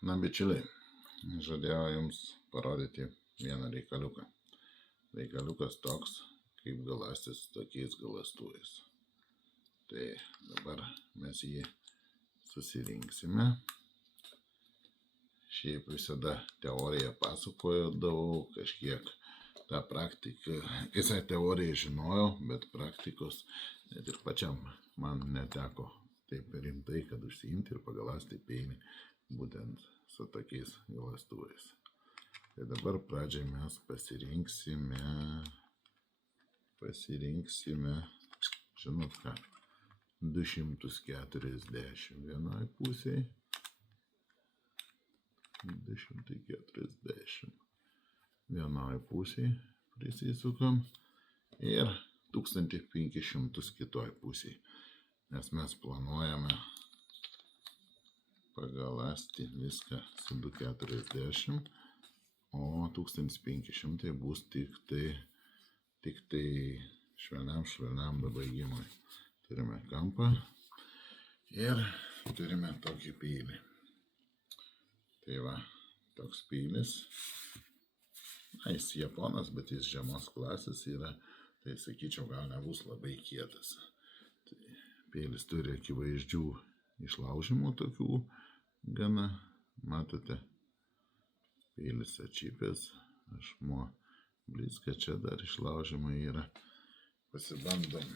Na, bičiuliai, žadėjau jums parodyti vieną reikaliuką. Reikaliukas toks, kaip galąstis tokiais galąstuvais. Tai dabar mes jį susirinksime. Šiaip visada teoriją pasakojau, kažkiek tą praktiką, visą teoriją žinojau, bet praktikos net ir pačiam man neteko taip rimtai, kad užsiimti ir pagaląsti peilį būtent su tokiais galąstuvais. Tai dabar pradžiai mes pasirinksime, žinot ką, 240 vienoj pusėj, 240 vienoj pusėj prisisukam ir 1500 kitoj pusėj, nes mes planuojame pagaląsti viską su 240, o 1500 bus tik tai švelniam bebaigimui. Turime kampą ir turime tokį peilį. Tai va, toks peilis. Jis japonas, bet jis žemos klasės yra, tai sakyčiau, gal nebus labai kietas. Tai peilis turi akivaizdžių išlaužimų tokių gana, matote, peilis atšipęs, ašmuo blizga, čia dar išlaužimai yra. Pasibandom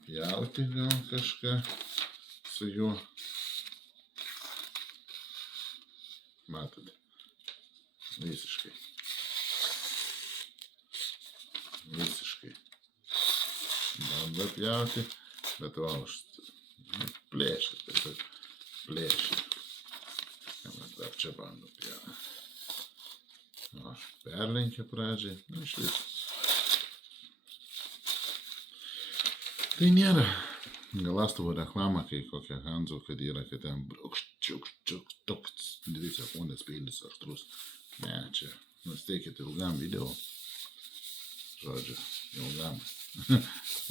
pjauti gal kažką su juo. Matote, visiškai bando pjauti, bet va, plėšia, tiesiog plėšia. Dar čia bando pjauti. O, perlenkia pradžiai, iš viso. Tai nėra galąstuvo reklama, kai kokia Hanzo, kad yra, kad ten toks 2 sekundės peilis aštrus. Ne, čia nusteikit ilgam video. Žodžiu, ilgam.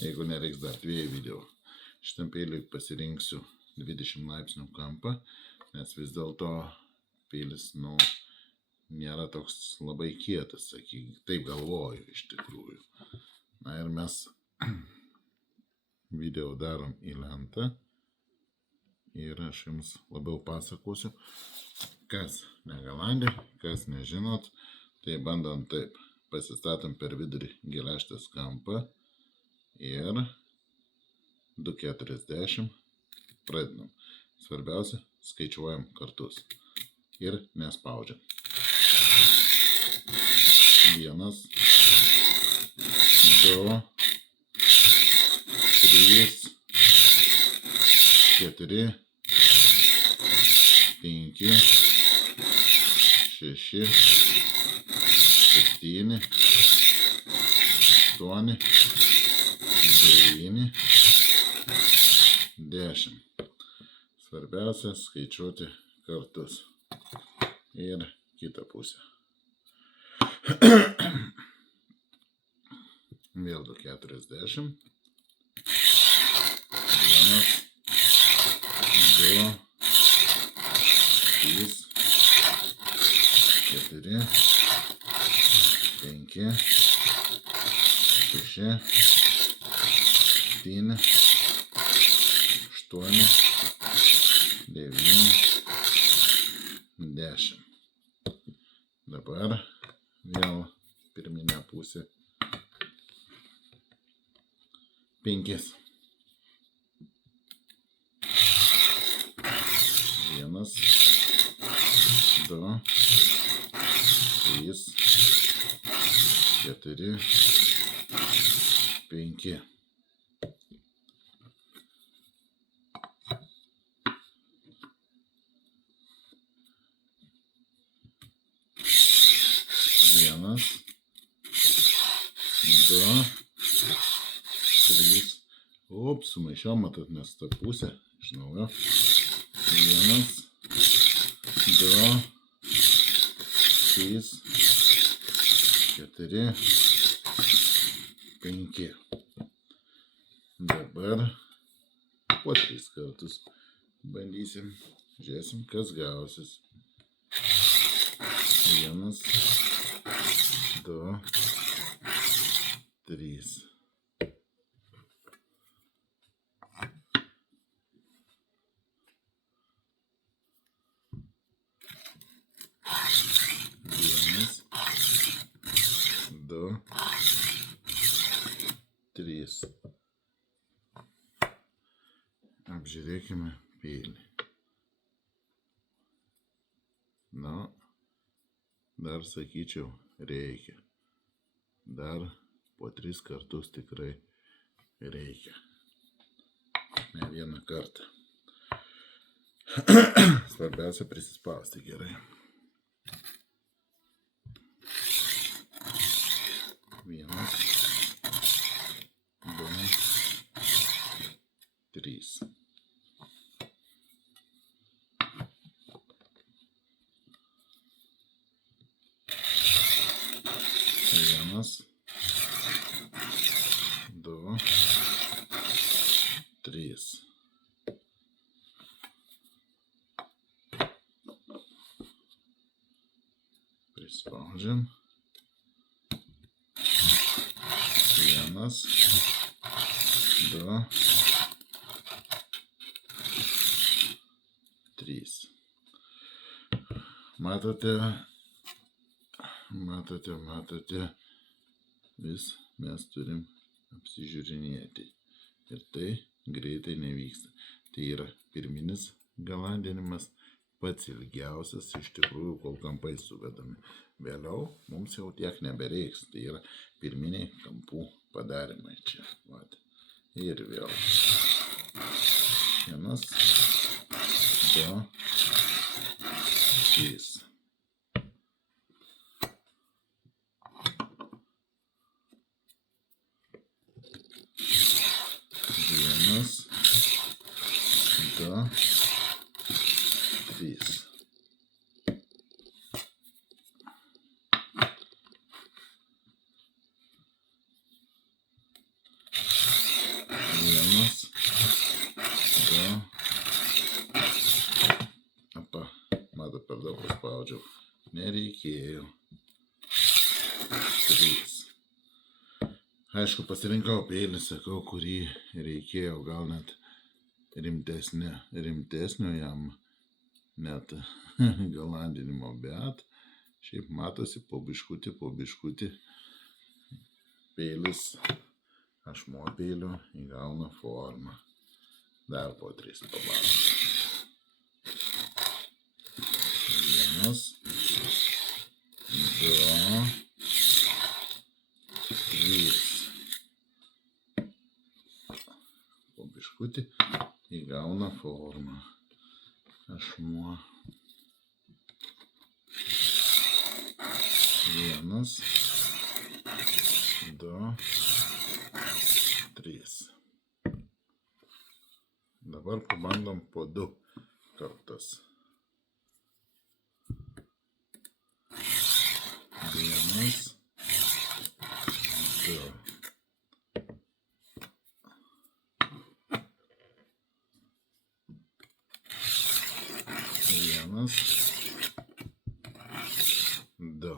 Jeigu nereiks dar 2 video. Šitam peiliui pasirinksiu 20 laipsnių kampą, nes vis dėlto peilis, nėra toks labai kietas, sakyk, taip galvoju iš tikrųjų. Na ir mes video darom į lentą ir aš jums labiau pasakosiu, kas negalandė, kas nežinot, tai bandom taip, pasistatom per vidurį geležtės kampą ir 240 pradedam. Svarbiausia, skaičiuojam kartus ir nespaudžiam. 1, 2, 3, 4, 5, 6, 7, 8, 9, 10. Svarbiausia skaičiuoti kartus. Ir kitą pusę. Vėl 240. 1, 2, 3, 4, 5, 6, 7, 8, 9, 10. Dabar vėl pirminė pusė. 5. 1, 2, 3, 4, 5. Vienas, 2, 3. Sumaišiau, matot, nes tą pusę iš naujo. 1, 2, 3, 4, 5. Dabar po 3 kartus bandysim Žiūrėsim, kas gausis. 1, 2, 3. Vienas, 2, 3. Apžiūrėkime peilį. Na, dar sakyčiau, reikia. Dar po 3 kartus tikrai reikia. Ne vieną kartą. Svarbiausia prisispausti gerai. 1, 2, 3. Vienas, 2, 3. Prispaudžiam. 1, 2, 3. Matote, vis mes turim apsižiūrinėti. Ir tai greitai nevyksta. Tai yra pirminis galandinimas, pats ilgiausias iš tikrųjų, kol kampai suvedami. Vėliau mums jau tiek nebereiks. Tai yra pirminiai kampų padarimai čia. Vat. Ir vėl. 1, 2, 3. Vienas, 2, 3. Vienas, 2. Apa, matot, per daug paspaudžiau. Nereikėjo. 3. Aišku, pasirinkau peilį, sakau, kurį reikėjo, gal net rimtesnio jam net galandinimo, bet šiaip matosi po biškutį peilis, ašmuo peilio įgauna formą. Dar po 3 pabandom. 1, 2, 3. Po biškutį įgauna formą. Ašmuo. 1, 2, 3. Dabar pabandom po 2 kartus. 1, 2. Vienas, 2.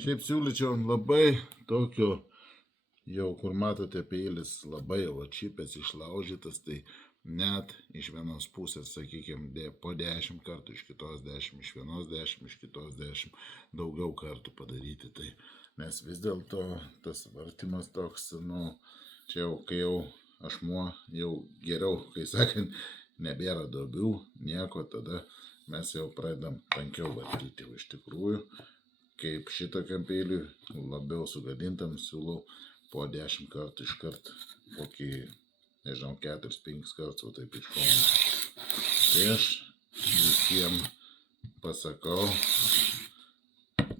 Šiaip siūlyčiau labai tokio, jau kur matote peilis labai jau atšipęs, išlaužytas, tai net iš vienos pusės, sakykime, po 10 kartų, iš kitos 10, iš vienos 10, iš kitos 10, daugiau kartų padaryti. Tai, nes vis dėlto tas vartimas toks, čia jau, kai jau ašmuo jau geriau, kai sakant, nebėra duobių, nieko, tada mes jau pradedam tankiau vartyti. O iš tikrųjų, kaip šitokiam peiliui labiau sugadintam, siūlau po 10 kartų iškart, kokį, nežinau, 4-5 kartų, o taip iš šono. Tai aš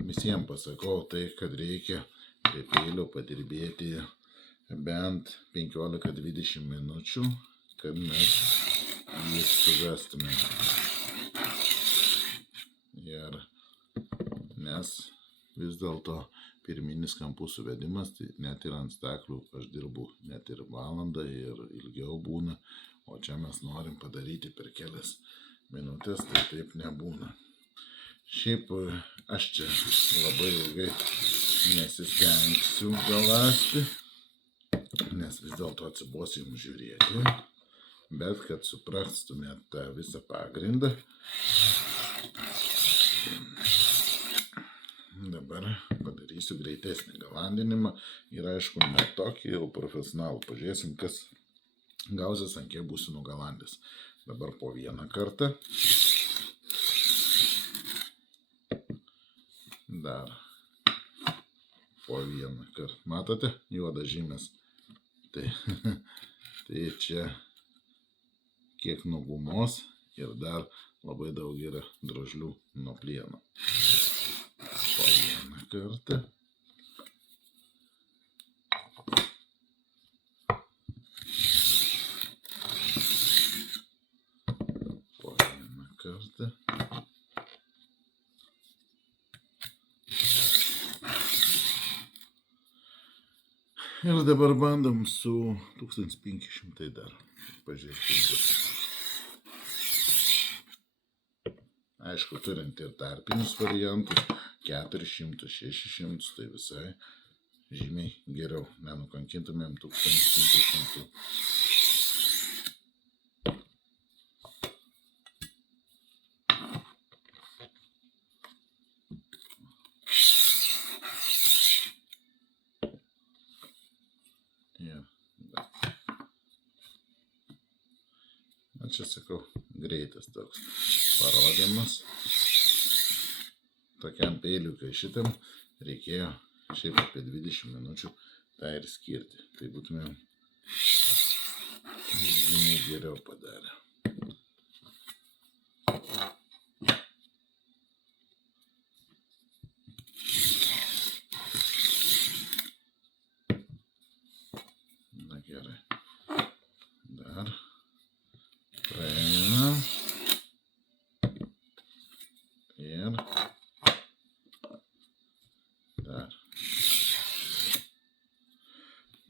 visiems pasakau tai, kad reikia prie peilio padirbėti bent 15-20 minučių, kad mes jį suvestume. Ir nes vis dėlto pirminis kampų suvedimas, tai net ir ant staklių aš dirbu net ir valandą ir ilgiau būna, o čia mes norim padaryti per kelias minutės, tai taip nebūna. Šiaip aš čia labai ilgai nesistengsiu galąsti, nes vis dėlto atsibos jums žiūrėti, bet kad suprastumėt tą visą pagrindą, dabar padarysiu greitesnį galandinimą ir aišku, ne tokį jau profesionalų. Pažiūrėsim, kas gausis, ant kiek būsiu nugalandęs. Dabar po vieną kartą. Dar po vieną kartą. Matote, juodas žymės. Tai čia kiek nuo gumos ir dar labai daug yra drožlių nuo plieno. Po vieną kartą. Po vieną kartą. Ir dabar bandom su 1500 dar. Pažiūrėkime. Aišku, turint ir tarpinius variantus, 400, 600, tai visai žymiai geriau. Nenukankintumėm 1500. Čia sakau, greitas toks parodymas. Tokiam peiliukai šitam reikėjo šiaip apie 20 minučių tą ir skirti. Tai būtumėm žymiai geriau padarę. Na gerai. Dar. Praeina. Ir dar.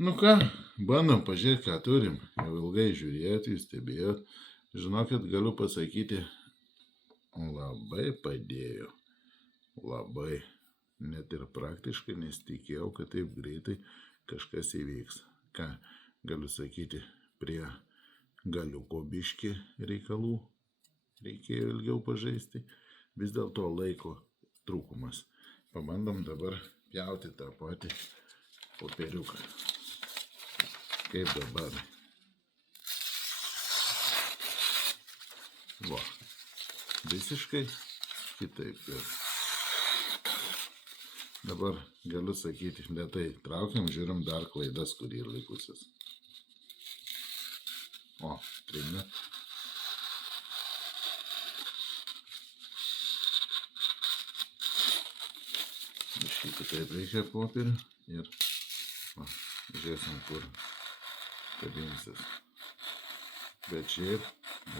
Nu ką, bandom pažiūrėti, ką turim. Jau ilgai žiūrėti, stebėjot. Žinokit, galiu pasakyti, labai padėjo. Labai. Net ir praktiškai nesitikėjau, kad taip greitai kažkas įvyks. Ką galiu sakyti, prie galiuko biškį reikalų reikėjo ilgiau pažaisti, vis dėlto laiko trūkumas. Pabandom dabar pjauti tą patį popieriuką. Kaip dabar. Va, visiškai kitaip. Dabar galiu sakyti, lėtai traukiam, žiūrim dar klaidas, kur yra likusios. O, trinė. Biškai kitaip reikia popierių ir žiūrėsim, kur kabinsis. Bet šiaip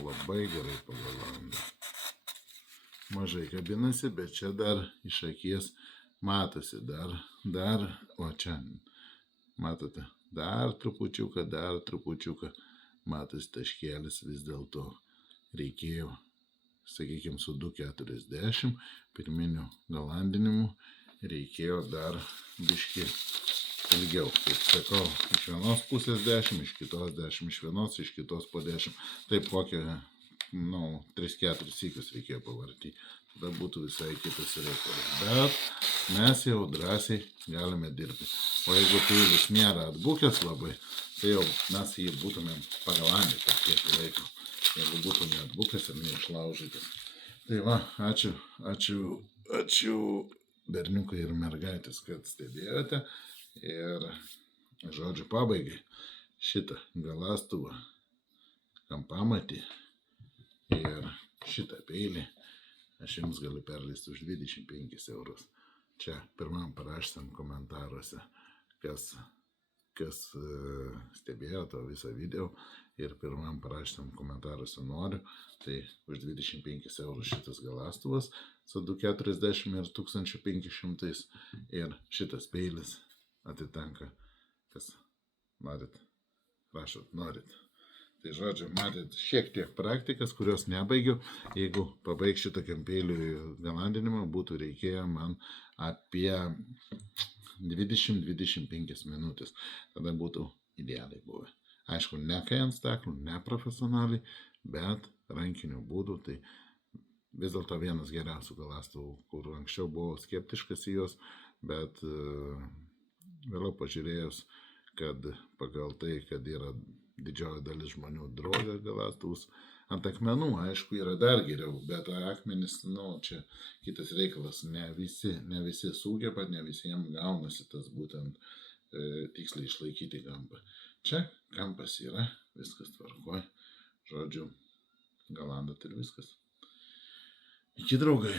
labai gerai pagalvojame. Mažai kabinasi, bet čia dar iš akies matosi, dar, o čia, matote, dar trupučiuką. Matas taškelis vis dėlto reikėjo, sakykime, su 2,40 pirminiu galandinimu reikėjo dar biškį ilgiau. Kaip sakau, iš vienos pusės 10, iš kitos 10, iš vienos, iš kitos po 10. Taip kokią, 3-4 sykius reikėjo pavartyti. Tada būtų visai kitas reikalas. Bet mes jau drąsiai galime dirbti. O jeigu peilis nėra atbukęs labai, tai jau mes jį būtumėm pagalandę per kiek laiko, jeigu būtų neatbukęs ir neišlaužytas. Tai va, ačiū berniukai ir mergaitės, kad stebėjote. Ir žodžiu pabaigai šitą galastuvą, kampamatį ir šitą peilį aš jums galiu perleisti už 25 eurus. Čia pirmam parašytam komentaruose, kas stebėjo to visą video ir pirmam parašytam komentaruose noriu, tai už 25 eurus šitas galastuvas su 2,40 ir 1500 ir šitas peilis atitenka, kas norit, prašot, norit. Tai žodžiu, matėt šiek tiek praktikas, kurios nebaigiau. Jeigu pabaigsiu tokiam peiliui galandinimą, būtų reikėję man apie 20-25 minutės. Tada būtų idealiai buvę. Aišku, ne kai ant staklių, ne profesionaliai, bet rankiniu būdu. Tai vis dėlto vienas geriausių galastuvų, kur anksčiau buvau skeptiškas į juos, bet vėliau pažiūrėjus, kad pagal tai, kad yra didžioji dalis žmonių droga galastuvus, ant akmenų, aišku, yra dar geriau, bet akmenis, čia kitas reikalas, ne visi sugeba, ne visiems gaunasi tas būtent tiksliai išlaikyti kampą. Čia kampas yra, viskas tvarkoj, žodžiu, galandat ir viskas. Iki draugai.